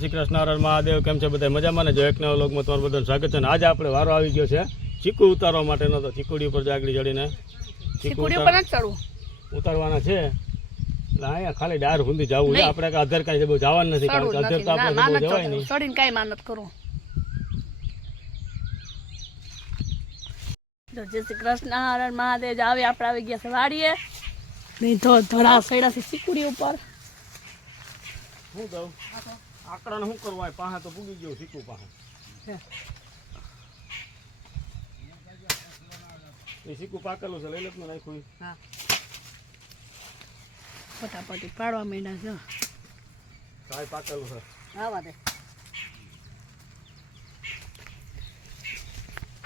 શ્રી કૃષ્ણ નારાયણ મહાદેવ કેમ છે બધા? મજામાં ને? જો એક નવા લોકમાં તમારું બધાનું સ્વાગત છે ને આજે આપણે વારો આવી ગયો છે ચીકુ ઉતારવા માટેનો તો ચીકુડી ઉપર જાગડી ચડીને ચીકુડી ઉપર ચડવું. ઉતારવાના છે. એટલે અહીંયા ખાલી ડાર હુંદી જવું છે. આપણે અધર કાંઈ બહુ જવાનું નથી કારણ કે અધર તો આપણે જવાય નહીં ચડીને કાંઈ માનત કરું. જય શ્રી કૃષ્ણ મહાદેવ. જ આવે આપણે આવી ગયા છે વાડીએ. નહીં તો ધડા સૈડા છે ચીકુડી ઉપર. શું કહું? આકડાને શું કરવું? હોય પાસે તો પૂગી ગયો શીખવું પાસે એ ચીકુ પાકેલું છે લઈ લે નાખ્યું હા. ફટાફટી પાડવા માંડ્યા છે કાંઈ પાકેલું છે. આવા દે.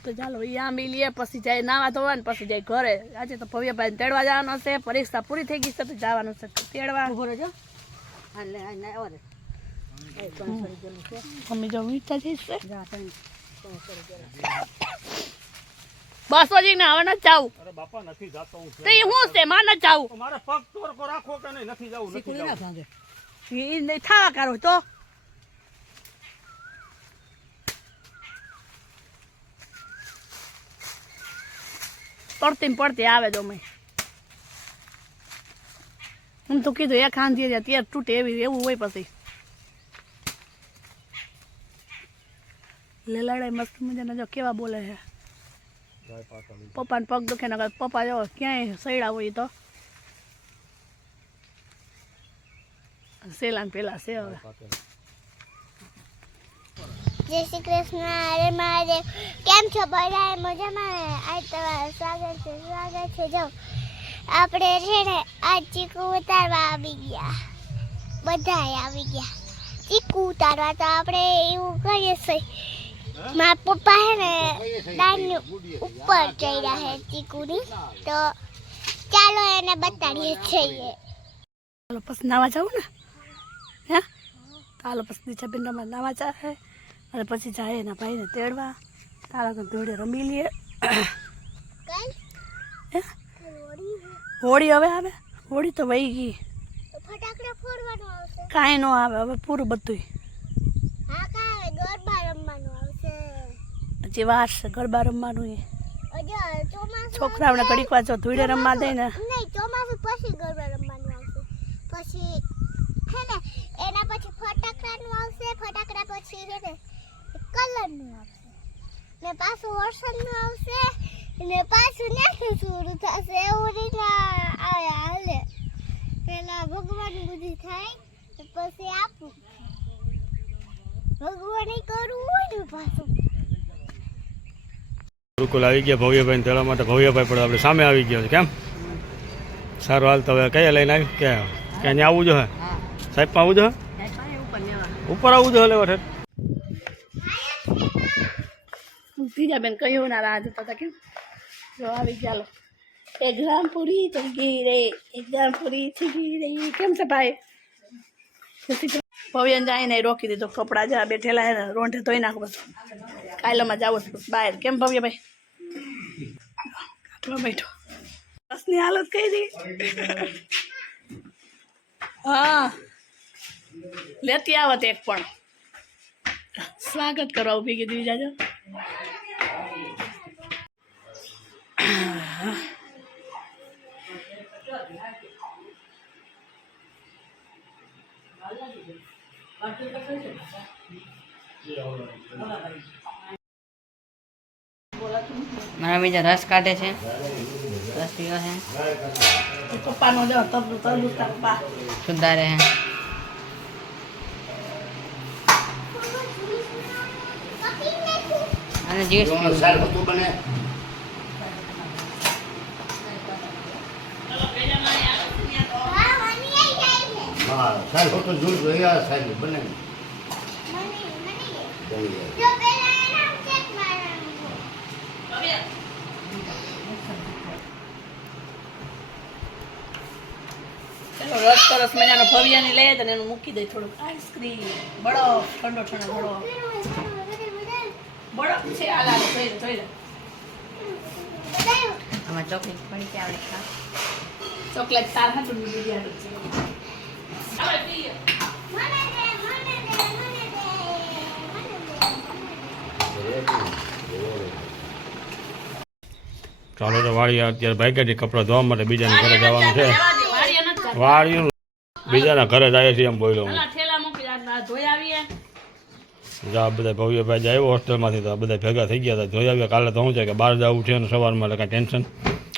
તો ચાલો એ ઈ લઈએ પછી જાય નાવા ધોવા ને પછી જાય ઘરે. આજે તો ભવ્યભાઈ તેડવા જવાનો છે પરીક્ષા પૂરી થઈ ગઈ છે તો જવાનું છે તેડવા. મમ્મી હજી ને જવું. અરે બાપા નથી જાતો હું તો એ શું છે? માં નથી જવું. મારે પગ તોરકો રાખો કે નહીં? નથી જવું નથી જવું. એ નહીં થવા કરો તો. પડતી ને પડતી આવે તો મેં હું તો કીધું એક હાંધી અત્યારે તૂટે એવી એવું હોય પછી. લેલાડાઈ મસ્ત મજાના જો કેવા બોલે છે. પપ્પાને પગ દુખે ના પપ્પા જો ક્યાંય સૈડા હોય તો. સેલાન પેલા છે હવે. જય શ્રી કૃષ્ણ અરે મારે કેમ છો બધા? મજામાં? આજ તમારું સ્વાગત છે સ્વાગત છે. જો આપણે છે ને આ ચીકુ ઉતારવા આવી ગયા. બધા આવી ગયા. ચીકુ ઉતારવા તો આપણે એવું કરીએ છે મારા પપ્પા હે ને ડાળની ઉપર ચડ્યા છે ચીકુની. તો ચાલો એને બતાડીએ છીએ. ચાલો પછી નાવા જાઉં ને? હે? ચાલો પછી દીક્ષાબેન રમવા નાવા ચાહે અને પછી જાય એના ભાઈને તેડવા. તારા તો ધોળે રમી લઈએ. કઈ હોળી હવે આવે? હોળી તો વહી ગઈ. કાંઈ ન આવે હવે પૂરું બધું હા કાંઈ ગરબા રમવાનું આવશે હજી વાર છે ગરબા રમવાનું એ. છોકરાઓને ઘડીક વાર જો ધોળે રમવા દે ને. નહીં ચોમાસું પછી ગરબા રમવાનું આવશે. પછી હે ને એના પછી ફટાકડાનું આવશે ફટાકડા પછી હે ને કલરનું આવશે. ને પાછું વરસાદનું આવશે ને પાછું નાખું શરૂ થશે એવું રીતે હાલે. પેલા ભગવાન બુદ્ધિ થાય પછી આપું. ભગવાને કરવું હોય ને પાછું. બિલકુલ આવી ગયા ભવ્યભાઈ તેડવા માટે ભવ્યભાઈ પણ આપણે સામે આવી ગયો કેમ? સારું હાલ તો કયા લઈને આવી? કે ક્યાં આવવું જોઈએ સાહેબ આવવું જોઈએ ઉપર આવવું જોઈએ લેવા ઠેર બેન કહ્યું ના, રાહ જોતા હતા આવી ચાલો એક્ઝામ પૂરી થઈ ગઈ રે એક્ઝામ પૂરી થઈ ગઈ કેમ છે ભાઈ? ભવ્યન જાય રોકી દીધો. કપડાં જરા બેઠેલા હે રોંઢે ધોઈ નાખો બસ. કાયલોમાં જાવું છું બહાર. કેમ ભવ્ય ભાઈ? કાટલો બેઠો. બસની હાલત કઈ દી હા. લેતી આવત એક પણ. સ્વાગત કરવા ઊભી કીધી જાજો. મારા બીજા રસ કાઢે છે. રસ પીવા છે. પપ્પાનો જો તરબૂચ પપ્પા સુધારે છે. અને જ્યુસ પીવું હા મની આવી જાય છે હા સાહેબ તો જૂસ રહ્યા સાહેબ બને મની મની જઈએ. જો પેલા એના ચેક મારવાનું ચલો રસ સરસ મજાનો ભવ્યાની લઈએ તો એનું મૂકી દઈ થોડુંક આઈસ્ક્રીમ બરફ ઠંડો ઠંડો બરફ. બરફ છે આ લાગે જોઈ લે જોઈ લે. આમાં ચોકલેટ પડી કે આવડે ચોકલેટ તાર છે. ચાલો તો વાળી અત્યારે ભાગ્યાથી કપડાં ધોવા માટે બીજાના ઘરે જવાનું છે. વાળી બીજાના ઘરે જાય છે એમ બોલ્યો હું. જા બધા ભવ્યભાઈ જ આવ્યો હોસ્ટેલમાંથી તો બધા ભેગા થઈ ગયા હતા. જોઈ આવ્યા. કાલે તો શું છે કે બહાર જવું છે અને સવારમાં એટલે કાંઈ ટેન્શન.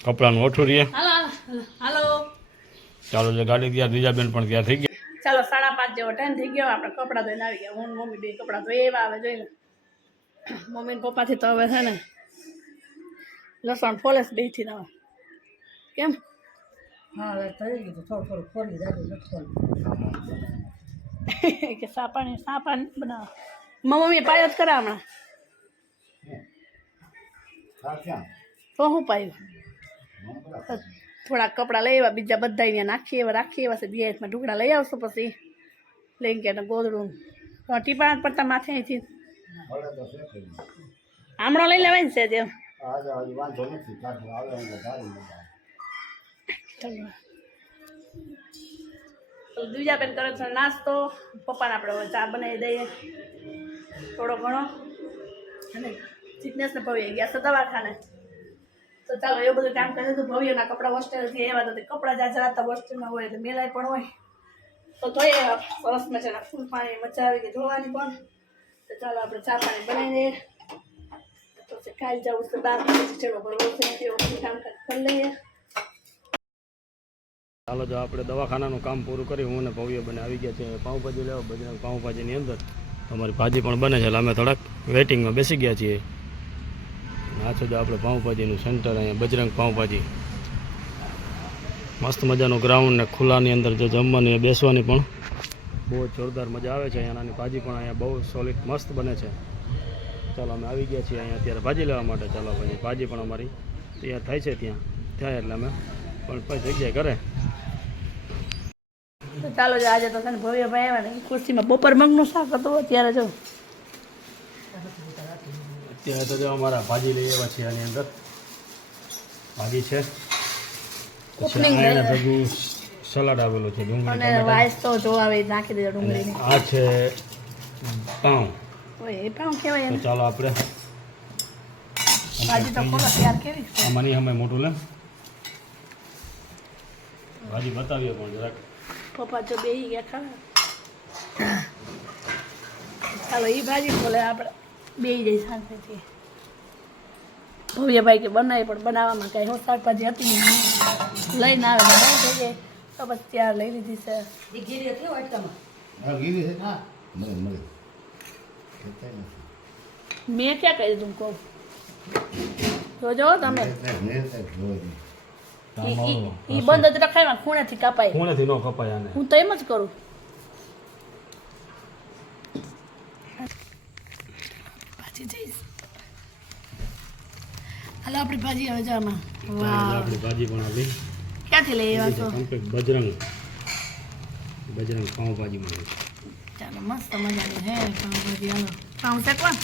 કપડાનું ઓછું રહીએ ચાલો જે ગાડી ત્યાં બીજા બેન પણ ત્યાં થઈ ગયા. ચાલો સાડા પાંચ જેવો ટાઈમ થઈ ગયો આપણે કપડાં ધોઈને આવી ગયા. હું મમ્મી બે કપડાં ધોઈ એવા આવે જોઈ લે મમ્મી પપ્પાથી તો હવે છે ને લસણ ફોલેસ બેથી ના કેમ? કે સાપાણી સાપાણી બનાવો. મમ્મી પાયો જ કરે હમણાં? તો હું પાયું? થોડાક કપડાં લઈ આવ્યા બીજા બધા અહીંયા નાખી એવા રાખી એવા છે દિયામાં ઢુકડા લઈ આવશો પછી. લઈને કે ગોદડું. તો ટીપા પડતા માથે અહીંથી. આમળો લઈ લેવાય ને છે જે આજે હજી વાંધો નથી કાંઠું આવે એમ તો સારી મજા આવે. બીજા બેન કરે છે નાસ્તો. પપ્પાને આપણે ચા બનાવી દઈએ. થોડો ઘણો. અને ફિટનેસને ભવ્ય ગયા છે દવાખાને. તો ચાલો, એવું બધું કામ કરી દીધું ભવ્યના કપડાં હોસ્ટેલથી એવા તો કપડા કપડાં જ્યાં જરાતા હોસ્ટેલમાં હોય, તો મેલાય પણ હોય. તો ધોઈએ સરસ મજાના ફૂલ પાણી મજા આવી ગઈ ધોવાની પણ. તો ચાલો, આપણે ચા પાણી બનાવી દઈએ. તો કાલ જવું છે બાર ચલો ભરવો છે બધું કરી લઈએ. ચાલો, જો આપણે દવાખાનાનું કામ પૂરું કરી હું અને ભવ્ય બને આવી ગયા છે પાઉંભાજી લેવા બજરંગ પાઉંભાજીની અંદર. અમારી ભાજી પણ બને છે, એટલે અમે થોડાક વેઇટિંગમાં બેસી ગયા છીએ. આ છે જો આપણે પાઉંભાજીનું સેન્ટર અહીંયા બજરંગ પાઉંભાજી. મસ્ત મજાનું ગ્રાઉન્ડ ને ખુલ્લાની અંદર જો જમવાની બેસવાની પણ બહુ જોરદાર મજા આવે છે. અહીંયાની ભાજી પણ અહીંયા બહુ સોલિડ મસ્ત બને છે. ચાલો અમે આવી ગયા છીએ અહીંયા અત્યારે ભાજી લેવા માટે. ચાલો ભાજી ભાજી પણ અમારી તૈયાર થાય છે ત્યાં. થાય એટલે અમે પણ પછી જગ્યાએ ઘરે. ચાલો આજે તો ભવ્યભાઈ આવ્યા ને. ખુરશીમાં બપોર મગનું શાક હતું અત્યારે જો. અત્યારે તો જો અમારા ભાજી લઈ આવ્યા છીએ આની અંદર. ભાજી છે. ભેગું સલાડ આવેલું છે ડુંગળી વાઇસ તો જો આવે નાખી દેજો આ છે પાઉં. ઓય એ પણ કહેવાય તો ચાલો આપણે ભાજી તો ખોલો તૈયાર કેવી છે? આમાંની અમે મોટું લે ભાજી બતાવીએ પણ જરાક. પપ્પા જો બે ગયા ખાવા ચાલો એ ભાજી ખોલે આપણે. બેસી જઈ શાંતિથી ભવ્યભાઈ કે બનાવી પણ બનાવવામાં કાંઈ હું શાકભાજી હતી નહીં. લઈને આવે બનાવી લઈ જઈએ તો પછી ત્યાં લઈ લીધી છે. હા, ગીરી છે? મળે, મળે. કહેતા મેં ક્યાં કહી દીધું કહું જોજો તમે. ઈ બંધ જ રખાય ખૂણેથી કાપાય. ખૂણેથી ન કપાય હું તો એમ જ કરું. હાલો આપણી ભાજી હવે જામાં વાહ આપણી ભાજી પણ આપણી ક્યાંથી લઈ આવ્યા છો? બજરંગ. બજરંગ પાઉંભાજી મળે. ચાલો મસ્ત મજાની હે પાઉંભાજી. હાલો. પાઉં શેકવા?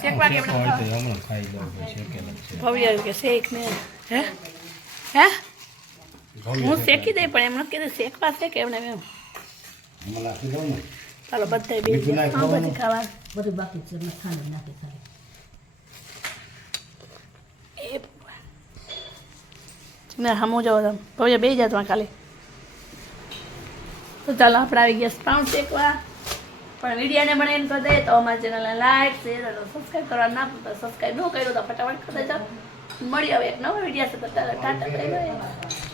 શેકવા કે હમણાં ખાઈ જાવ શેકેલા છે. ભવ્ય કે શેક ને. હે? હે? હું શેકી. દઈ પણ એમ કીધું શેકવા શેકે એમને એમ. દઉં. ચાલો બધા બે બીજું ખાવા બધું બાકી છે મસાલો નાખી ખાલી. ના હમું જાઓ તમે ભવ્ય બે જાત ખાલી તો ચાલો આપણે આવી ગયા સ્પાઉન્ડ શેકવા પણ વિડીયાને પણ એમ કરી દઈએ તો અમારા ચેનલને લાઈક શેર અને સબસ્ક્રાઈબ કરવા ના ભૂલતા સબસ્ક્રાઈબ ન કર્યું તો ફટાફટ કરી દેજો મળી આવે એક નવો વીડિયો સાથે ટાટા બાય બાય